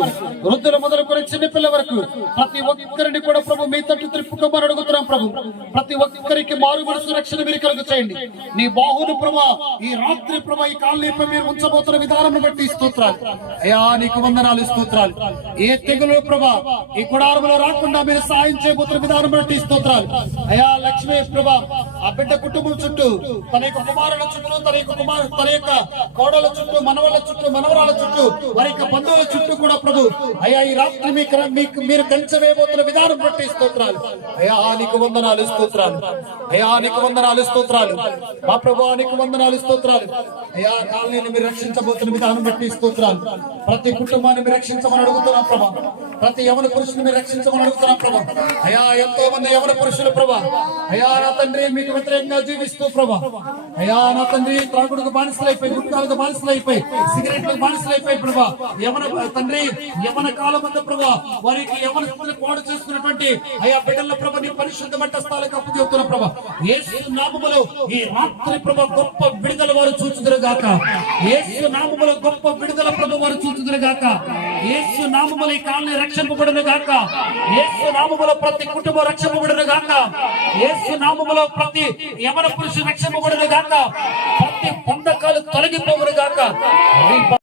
వరకు, వృద్ధుల మొదలుకొని చిన్నపిల్ల వరకు ప్రతి ఒక్కరిని కూడా ప్రభు మీ తట్టు త్రిప్పుకోమని అడుగుతున్నాం ప్రభు. ప్రతి ఒక్కరికి మారు మనసు రక్షణ మీరు కలుగు చేయండి. నీ బాహును ప్రభా ఈ రాత్రి ప్రభా ఈ కాలనీపై మీరు ఉంచబోతున్న విధానం బట్టి స్తోత్రాలు అయ్యా, నీకు వందనాలు స్తోత్రాలు. ఏ తెగులు ప్రభా ఈ గుడారంలో రాకుండా మీరు సాయం చేయబోతున్న విధానం బట్టి స్తోత్రాలు అయ్యా. లక్ష్మీ ప్రభా ఆ బిడ్డ కుటుంబం చుట్టూ, తన యొక్క కుమారుల చుట్టూ, తన యొక్క కోడల చుట్టూ, మనవల చుట్టూ, మనవరాల చుట్టూ, వారి యొక్క బంధువుల చుట్టూ కూడా ప్రభు అయ్యా ఈ రాత్రి మీకు మీరు కంచెవేయబోతున్న విధానం బట్టి స్తోత్రాలు అయ్యా. నీకు వందనాలు స్తోత్రాలు అయ్యా, నీకు వందనాలు స్తోత్రాలు మా ప్రభు, నీకు వందనాలు స్తోత్రాలు అయ్యా. కాలనీని మీరు రక్షించబోతున్న విధానం బట్టి స్తోత్రాలు. ప్రతి కుటుంబాన్ని మీరు రక్షించమని అడుగుతున్నాం ప్రభా. ప్రతి యవన పురుషుని మీరు రక్షించమని అడుగుతున్నాం ప్రభా అయ్యా. ఎంతో మంది యవన పురుషులు ప్రభా అయ్యా నా తండ్రి మీకు వ్యతిరేకంగా జీవిస్తూ ప్రభా అయ్యా నా తండ్రి త్రాగుడుకు బానిసలైపోయి, గుట్టాలకు బానిసలైపోయి, సిగరెట్లకు బానిసలైపోయి ప్రభా యవన తండ్రి యవన కాలం అంతా ప్రభా వారికి యవన పాడు చేస్తున్నటువంటి అయ్యా బిడ్డల ప్రభా నీ పరిశుద్ధ మట్టస్థాలకు అప్పు చెబుతున్న ప్రభా యేసు నామములో ఈ రాత్రి ప్రభా గొప్ప విడుదల వారు చూచుదురు గాక. యేసు నామములో గొప్ప విడుదల ప్రభు వారు చూచుదురు గాక. యేసు నామములో ఈ కాలనీ రక్షింపబడును గాక. యేసు నామములో ప్రతి కుటుంబం రక్షింపబడును గాక. యేసు నామములో ప్రతి యవన పురుషుడు రక్షింపబడును గాక. ప్రతి బంధకాలు తొలగిపోవును గాక.